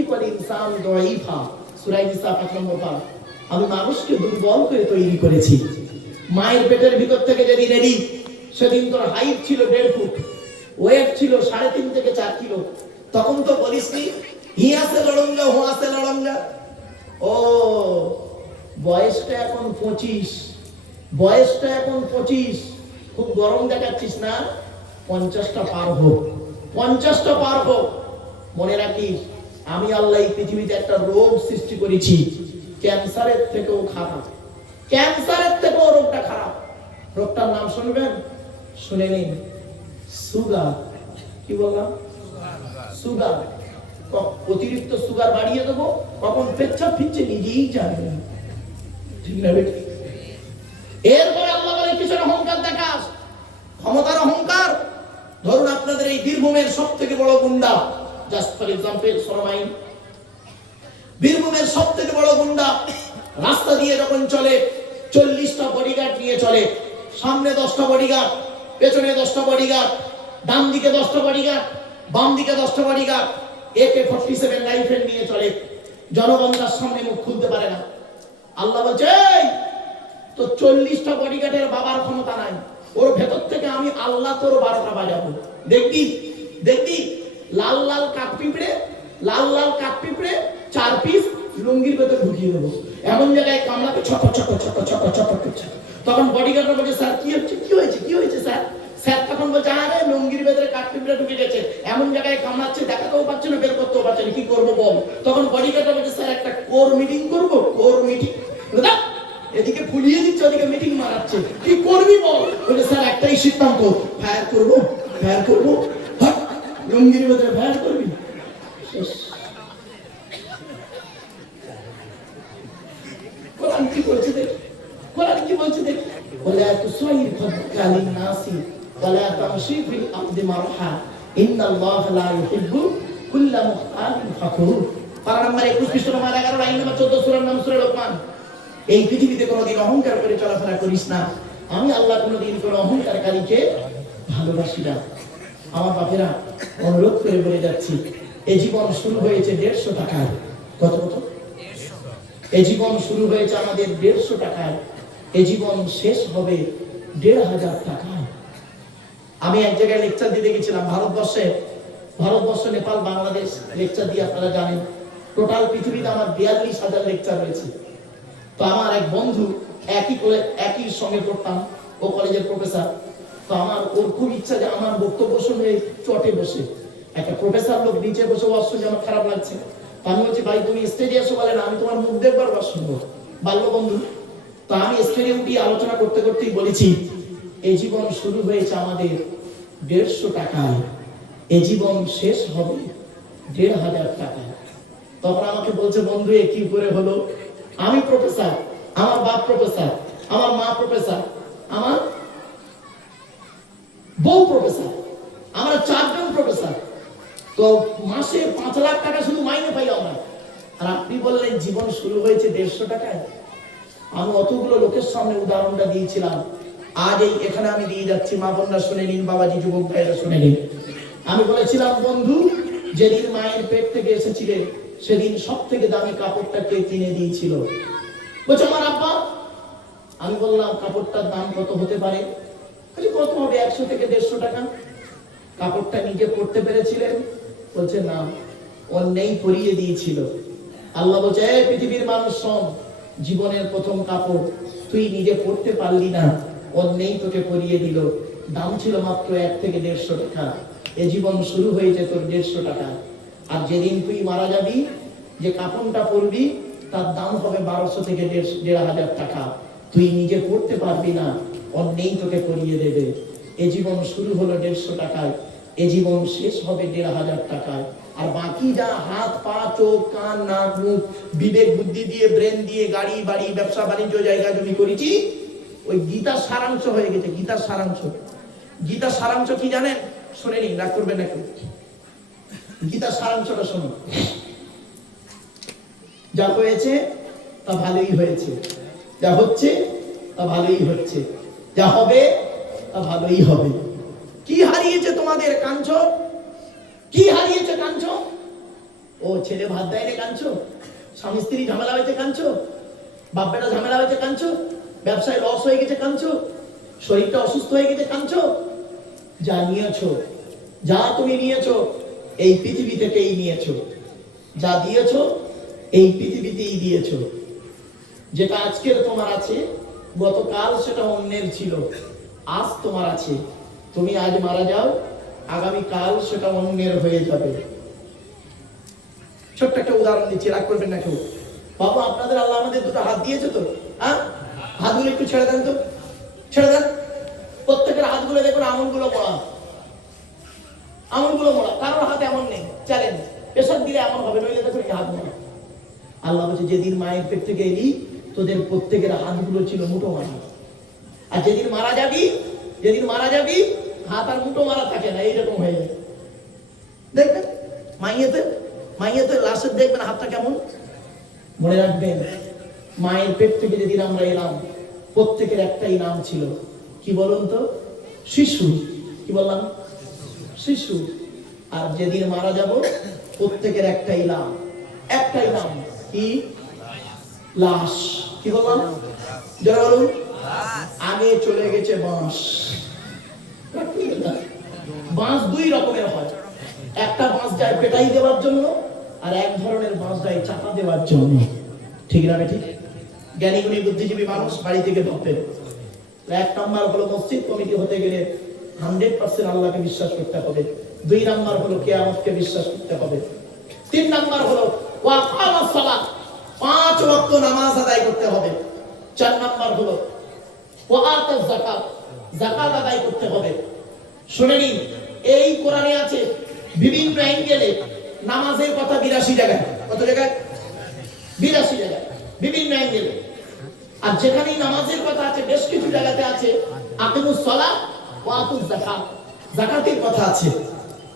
খুলিকাল ইনসান দাঈফা, সূরা নিসা ৫ নম্বর পারা। আমি মানুষকে দুর্বল করে তৈরি করেছি। মায়ের পেটের ভিতর থেকে যেদিন এলি, সেদিন তোর হাইট ছিল ১.৫ ফুট, ওয়েট ছিল ৩.৫ থেকে ৪ কিলো। তখন তো বলিসনি হিয়া সে লড়ঙ্গা হুয়া সে লড়ঙ্গা। ও বয়সটা এখন ২৫, বয়সটা এখন ২৫, খুব গরম দেখাচ্ছিস না? ৫০টা পার হোক, ৫০টা পার হোক। মনে রাখিস, আমি আল্লাহ এই পৃথিবীতে একটা রোগ সৃষ্টি করেছি, ক্যান্সারের থেকেও খারাপ, ক্যান্সারের থেকেও রোগটা খারাপ। রোগটার নাম শুনবেন? শুনে নিন, সুগার। কি বললাম? সুগার। অতিরিক্ত সুগার বাড়িয়ে দেবো, কখন পেচ্ছাপ ফিরছে নিজেই জানে না, ঠিক না বেটি? এরপরে আল্লাহ বলে কিসের অহংকার দেখাস? ক্ষমতার অহংকার। ধরুন আপনাদের এই বীরভূমের সব থেকে বড় গুন্ডা, জাস্ট ফর এক্সাম্পল সরমাইন, বীরভূমের সব থেকে বড় গুন্ডা রাস্তা দিয়ে যখন চলে ৪০টা বডিগার্ড নিয়ে চলে। সামনে 10টা বডিগার্ড, পেছনে 10টা বডিগার্ড, ডান দিকে 10টা বডিগার্ড, বাম দিকে 10টা বডিগার্ড, AK-47 রাইফেল নিয়ে চলে। জনগণ তার সামনে মুখ খুলতে পারে না। আল্লাহ বলছে তো 40টা বডিগার্ডের বাবার ক্ষমতা নাই, ওর ভেতর থেকে আমি আল্লাহ তোর 12টা বাজাবো। দেখবি দেখবি লাল লাল কাঠ পিঁপড়ে, লাল লাল কাঠ পিঁপড়ে 4 পিস লুঙ্গির ভেতর ঢুকিয়ে দেবো, এমন জায়গায় কামড়াতে ছোট ছোট ছোট ছোট ছোট করছে। তখন বডিগার্ডরা বলছে স্যার কি হচ্ছে, কি হয়েছে, কি হয়েছে স্যার? স্যার তখন বলছে আরে লুঙ্গির ভেতরে কাঠ পিঁপড়ে ঢুকে গেছে, এমন জায়গায় কামড়াচ্ছে, দেখাতেও পারছে না, বের করতেও পারছে না, কি করবো বল? তখন বডিগার্ডরা বলছে স্যার একটা কোর মিটিং করবো, কোর মিটিং। এদিকে ফুলিয়ে দিচ্ছে, ওদিকে মিটিং মারাচ্ছে, কি করবি বল? বলে স্যার একটাই সিদ্ধান্ত, ফায়ার করবো, ফায়ার করবো। লুঙ্গির ভেতরে ফায়ার করবি? কোরআন কি বলছে দেখ, কোরআন কি বলছে দেখ, বলে তুসাইর ফাদকালিন নাসি ওয়ালা তামশি ফিল আরদি মারহা ইন্নাল্লাহ লা ইউহিব্বু কুল্লা মুখতালিন ফাখুর। পারা নম্বর 21 পৃষ্ঠা নম্বর 11 লাইন নম্বর 14 সূরার নাম সূরা লোকমান। এই পৃথিবীতে কোনোদিন অহংকার করে চলাফেরা করিস না। আমি আল্লাহ কোনোদিন কোনো অহংকারকারীকে ভালোবাসি না। আমার বাপেরা অনুরোধ করে বলে যাচ্ছি, এই জীবন শুরু হয়েছে 150 টাকায়। কত কত? এই জীবন শুরু হয়েছে আমাদের 150 টাকায়, এই জীবন শেষ হবে 1,500 টাকায়। আমি এক জায়গায় লেকচার দিতে গেছিলাম, ভারতবর্ষ নেপাল বাংলাদেশ লেকচার দিয়ে, আপনারা জানেন টোটাল পৃথিবীতে আমার 42,000 লেকচার হয়েছে। তো আমার এক বন্ধু একই সঙ্গে পড়তাম, ও কলেজের প্রফেসর। তো আমার ওর খুব ইচ্ছা যে আমার বক্তব্য শুনে চটে বসে, একটা প্রফেসর লোক নিচে বসে ওয়াজ শুনে আমার খারাপ লাগছে। তো আমি বলছি ভাই তুমি স্টেজে এসো, বলে না আমি তোমার মুখ দেখবার ওয়াজ শুনবো, বাল্য বন্ধু। তো আমি স্টেজে উঠি, আলোচনা করতে করতেই বলেছি এই জীবন শুরু হয়েছে আমাদের 150 টাকায়, এই জীবন শেষ হবে 1,500 টাকায়। তখন আমাকে বলছে বন্ধু এ কি করে হলো? আমি প্রফেসর, আমার বাপ প্রফেসর, আমার মা প্রফেসর, আমার বউ প্রফেসর, আমরা 4 জন প্রফেসর। তো মাসে 5 লাখ টাকা শুধু মাইনে পাই আমরা। আর আপনি বললেন জীবন শুরু হয়েছে 150 টাকায়। আমি অতগুলো লোকের সামনে উদাহরণটা দিয়েছিলাম, আজ এই এখানে আমি দিয়ে যাচ্ছি, মা বোনরা শুনে নিন, বাবাজি যুবক ভাইরা শুনে নিন। আমি বলেছিলাম বন্ধু যেদিন মায়ের পেট থেকে এসেছিলেন সেদিন সব থেকে দামি কাপড়টা কে কিনে দিয়েছিল? বলছে আমার আব্বা। আমি বললাম কাপড়টার দাম কত হতে পারে? কত হবে? 100 থেকে 150 টাকা। কাপড়টা নিজে পরতে পেরেছিলেন? বলছে না, অন্যই পরিয়ে দিয়েছিল। আল্লাহ বলছে এই পৃথিবীর মানুষ শোন, জীবনের প্রথম কাপড় তুই নিজে পরতে পারলি না, অন্যই তোকে পরিয়ে দিল। দাম ছিল মাত্র 1 থেকে 150 টাকা। এ জীবন শুরু হয়েছে তোর 150 টাকা। আর যেদিন তুই মারা যাবি, যে কাপড়টা পরবি তার দাম হবে 1200 থেকে 1,500 টাকা। তুই নিজে পড়তে পারবি না, অন্যই তোকে পরিয়ে দেবে। এ জীবন শুরু হলো 150 টাকায়, এ জীবন শেষ হবে 1,500 টাকায়। আর বাকি যা হাত পা চোখ কান নাক মুখ বিবেক বুদ্ধি দিয়ে ব্রেন দিয়ে গাড়ি বাড়ি ব্যবসা বাণিজ্য জায়গা জমি করেছি, ওই গীতার সারাংশ হয়ে গেছে। গীতার সারাংশ, গীতার সারাংশ কি জানেন? শুনে নিন, রাগ করবেন না কেউ। গীতার সারাংশটা শুনুন। যা হয়েছে তা ভালোই হয়েছে, যা হচ্ছে তা ভালোই হচ্ছে, যা হবে তা ভালোই হবে। কি হারিয়েছে তোমাদের কাঞ্চ? কি হারিয়েছে কাঞ্চ? ও ছেলে ভাত দেয় না কাঁদছো, স্বামী স্ত্রী ঝামেলা হয়েছে কাঁদছো, বাপ বেটা ঝামেলা হয়েছে কাঁদছো, ব্যবসায় লস হয়ে গেছে কাঁদছো, শরীরটা অসুস্থ হয়ে গেছে কাঁদছো। যা নিয়েছো, যা তুমি নিয়েছো এই পৃথিবী থেকেই নিয়েছো, যা দিয়েছো এই পৃথিবীতেই দিয়েছো। যেটা আজকের তোমার আছে গতকাল সেটা অন্যের ছিল, আজ তোমার আছে। তুমি আজ মারা যাও, আগামী কাল সেটা অন্যের হয়ে যাবে। ছোট্ট একটা উদাহরণ দিচ্ছি, রাগ করবেন না কেউ। বাবা আপনাদের আল্লাহ আমাদের দুটো হাত দিয়েছে তো, হ্যাঁ, হাতগুলো একটু ছেড়ে দেন তো, ছেড়ে দেন। প্রত্যেকের হাতগুলো দেখুন আঙুলগুলো মোড়া, আঙুলগুলো মোড়া, কারোর হাতে এমন নেই। চ্যালেঞ্জ, প্রেশার দিলে এমন হবে, নইলে দেখুন হাত মোড়া। আল্লাহ বলছে যেদিন মায়ের পেট থেকে এলি তোদের প্রত্যেকের হাতগুলো ছিল মুঠো মারা, আর যেদিন মারা যাবি, যেদিন মারা যাবি হাত আর মুঠো মারা থাকে না, এইরকম হয়ে যায়। দেখবেন মাইয়েতে, মাইয়েতে লাশের দেখবেন হাতটা কেমন। মনে রাখবেন মায়ের পেট থেকে যেদিন আমরা এলাম প্রত্যেকের একটাই নাম ছিল, কি বলুন তো? শিশু। কি বললাম? শিশু। আর যেদিন মারা যাব প্রত্যেকের একটাই নাম, একটাই নাম, কি? লাশ। কি বললাম? যারা বলুন, আগে চলে গেছে বাঁশ। বাঁশ দুই রকমের হয়, একটা বাঁশ যায় পেটাই দেওয়ার জন্য, আর এক ধরনের বাঁশ যায় চাপা দেওয়ার জন্য। ঠিক না ঠিক? জ্ঞানী গুণী বুদ্ধিজীবী মানুষ বাড়ি থেকে ঢুকতেন। এক নাম্বার হলো মসজিদ কমিটি হতে গেলে 100% আল্লাহকে বিশ্বাস করতে হবে। 2 নাম্বার হলো কিয়ামতকে বিশ্বাস করতে হবে। 3 নাম্বার হলো ওয়াকামাস সালাত, 5 ওয়াক্ত নামাজ আদায় করতে হবে। 4 নাম্বার হলো ওয়াআতাজ যাকাত, যাকাত আদায় করতে হবে। শুনে নিন, এই কোরআনে আছে বিভিন্ন অ্যাঙ্গেলে নামাজের কথা 82 জায়গায়। কত জায়গায়? 82 জায়গায়, বিভিন্ন অ্যাঙ্গেলে। আর যেখানেই নামাজের কথা আছে বেশ কিছু জায়গাতে আছে আকিমুস সালাত ওয়া আতুজ যাকাত, যাকাতের কথা আছে।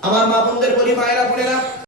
আমার মা বোনদের বলি, মায়েরা বোনেরা,